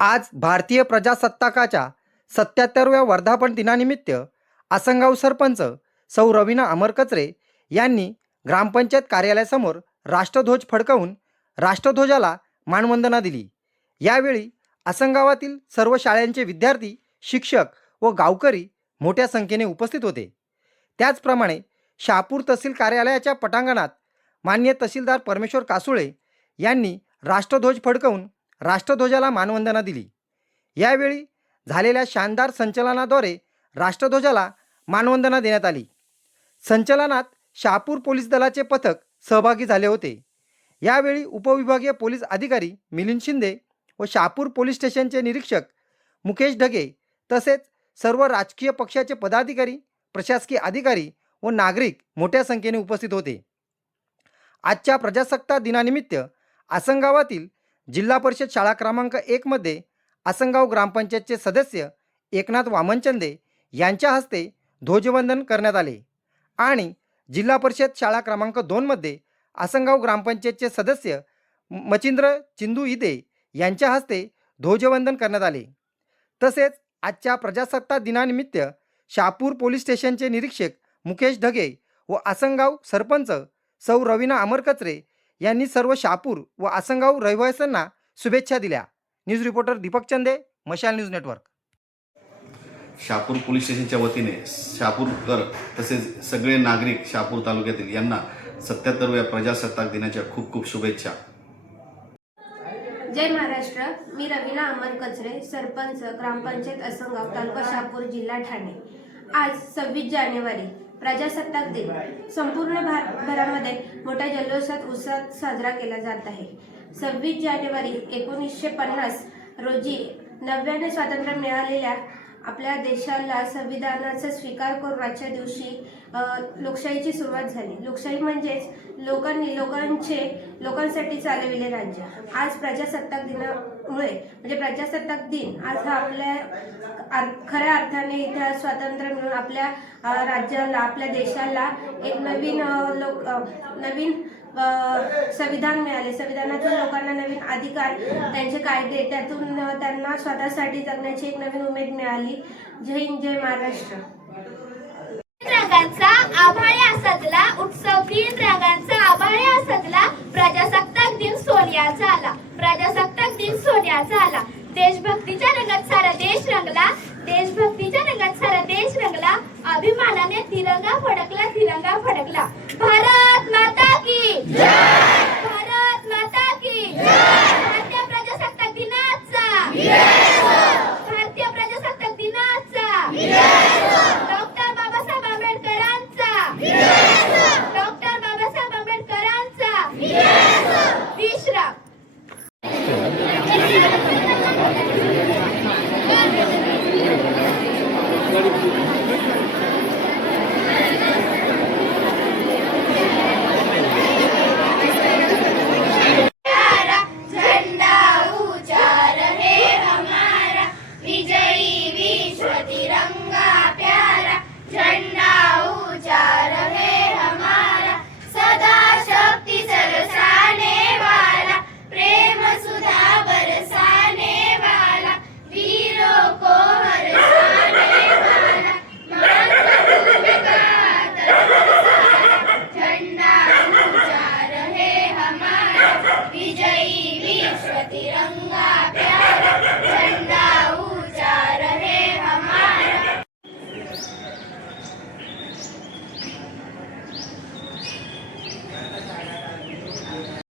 आज भारतीय प्रजासत्ताकाच्या 77व्या वर्धापन दिनानिमित्त आसनगाव सरपंच सौ रवीना अमरकचरे यांनी ग्रामपंचायत कार्यालयासमोर राष्ट्रध्वज फडकवून राष्ट्रध्वजाला मानवंदना दिली। यावेळी आसनगावातील सर्व शाळांचे विद्यार्थी, शिक्षक व गावकरी मोठ्या संख्येने उपस्थित होते। त्याचप्रमाणे शहापूर तहसील कार्यालयाच्या पटांगणात माननीय तहसीलदार परमेश्वर कासुळे यांनी राष्ट्रध्वज फडकवून राष्ट्रध्वजाला मानवंदना दिली। यावेळी झालेल्या शानदार संचलनाद्वारे राष्ट्रध्वजाला मानवंदना देण्यात आली। संचलनात शहापूर पोलीस दलाचे पथक सहभागी झाले होते। यावेळी उपविभागीय पोलीस अधिकारी मिलिंद शिंदे व शहापूर पोलीस स्टेशनचे निरीक्षक मुकेश ढगे तसेच सर्व राजकीय पक्षाचे पदाधिकारी, प्रशासकीय अधिकारी व नागरिक मोठ्या संख्येने उपस्थित होते। आजच्या प्रजासत्ताक दिनानिमित्त आसनगावातील जिल्हा परिषद शाळा क्रमांक 1 मध्ये आसनगाव ग्रामपंचायतचे सदस्य एकनाथ वामनचंदे यांच्या हस्ते ध्वजवंदन करण्यात आले आणि जिल्हा परिषद शाळा क्रमांक 2 मध्ये आसनगाव ग्रामपंचायतचे सदस्य मचिंद्र चिंदू इदे यांच्या हस्ते ध्वजवंदन करण्यात आले। तसेच आजच्या प्रजासत्ताक दिनानिमित्त शहापूर पोलीस स्टेशनचे निरीक्षक मुकेश ढगे व आसनगाव सरपंच सौ रवीना अमरकचरे यांनी सर्व शहापूर व आसनगाव रहिवाशांना शुभेच्छा दिल्या। न्यूज रिपोर्टर दीपक चंदे, मशाल न्यूज नेटवर्क। शहापूर पोलीस स्टेशनच्या वतीने शहापूरकर तसेच सगळे नागरिक शहापूर तालुक्यातील यांना 77व्या प्रजासत्ताक दिनाच्या खूप खूप शुभेच्छा। जय महाराष्ट्र। मी रवीना अमरकचरे, सरपंच ग्रामपंचायत आसनगाव, तालुका शहापूर, जिल्हा ठाणे। आज 26 जानेवारी प्रजासत्ताक दिन संपूर्ण भारतभरामध्ये मोठ्या जल्लोषात उत्साहात साजरा केला जात आहे। 26 जानेवारी 1950 रोजी नव्याने स्वातंत्र्य मिळालेल्या आपल्या देशाला संविधानाचा स्वीकार करून आजच्या दिवशी लोकशाहीची सुरुवात झाली। लोकशाही म्हणजेच लोकांसाठी चालविले राज्य। आज प्रजासत्ताक दिनामुळे म्हणजे प्रजासत्ताक दिन आज हा आपल्या खऱ्या अर्थाने इतिहास स्वातंत्र्य मिळून आपल्या राज्याला, आपल्या देशाला एक नवीन संविधान मिळाले। संविधानातून लोकांना नवीन अधिकार, त्यांचे कायदे, त्यातून त्यांना स्वतःसाठी जगण्याची एक नवीन उमेद मिळाली। जय हिंद, जय महाराष्ट्र। रंगांचा आभाळ्या सजला उत्सव, 3 रंगांचा आभाळ्या सजला, प्रजासत्ताक दिन सोन्याचा आला, प्रजासत्ताक दिन सोन्याचा आला। देशभक्तीच्या रंगात सारा देश रंगला, देशभक्तीच्या रंगात सारा देश रंगला, अभिमानाने तिरंगा फडकला, तिरंगा फडकला। भारत माता की जय, भारत माता की जय। भारतीय प्रजासत्ताक दिनाचा भारतीय प्रजासत्ताक दिनाचा डॉक्टर बाबासाहेब आंबेडकरांचा डॉक्टर बाबासाहेब आंबेडकरांचा विश्राम।